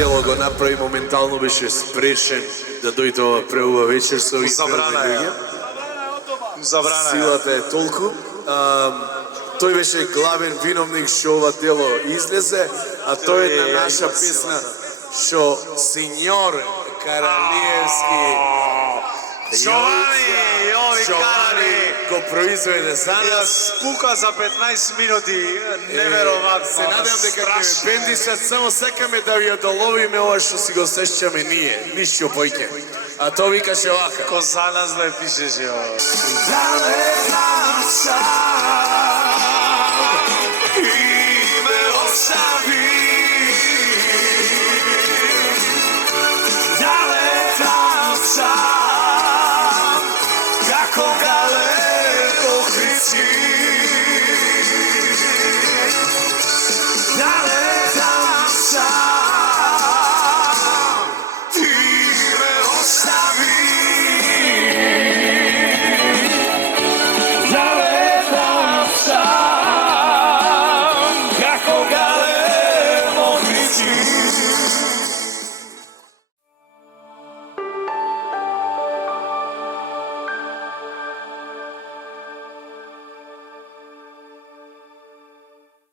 дело го направи моментално, беше спрешен да дојде ова преубава вечер со овие Забрана е. Забрана е. Силата е толку. Тој беше главен виновник што ова дело излезе, а тој е на наша песна што сеньор Каралиевски Јови Карали го произведе за ја нас. спука за 15 минути, неверојатно. Се надам дека ќе ме бендишат, само сакаме да ви одоловиме ова што си го сещаме ние, ништо појќе. А тоа викаше вака. Ко за нас да ја пишеш, ја. Да не знам